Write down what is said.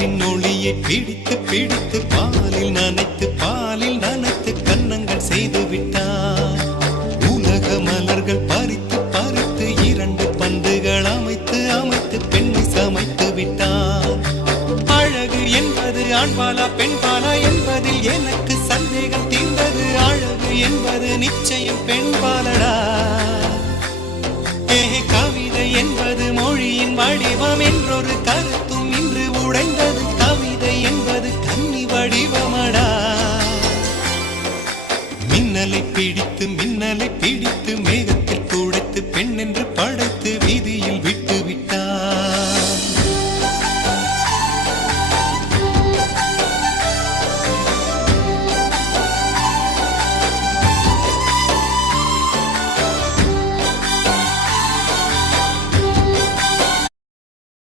நிலவின் ஒளியை பிடித்து பிடித்து பாலில் நனைத்து கன்னங்கள் செய்து விட்டார். உலக மலர்கள் பறித்து பறித்து 2 பந்துகள் அமைத்து அமைத்து பெண்ணை சமைத்து விட்டார். அழகு என்பது ஆண்பாலா பெண்பாலா என்பதில் எனக்கு சந்தேகம் தீர்ந்தது. அழகு என்பது நிச்சயம் பெண்பாலடா. கவிதை என்பது மொழியின் வடிவம் என்றொரு கருத்தும் இன்று உடைந்தது. கவிதை என்பது கன்னி வடிவமடா. மின்னலை பிடித்து மேகத்தில் துடைத்து பெண் என்று படைத்து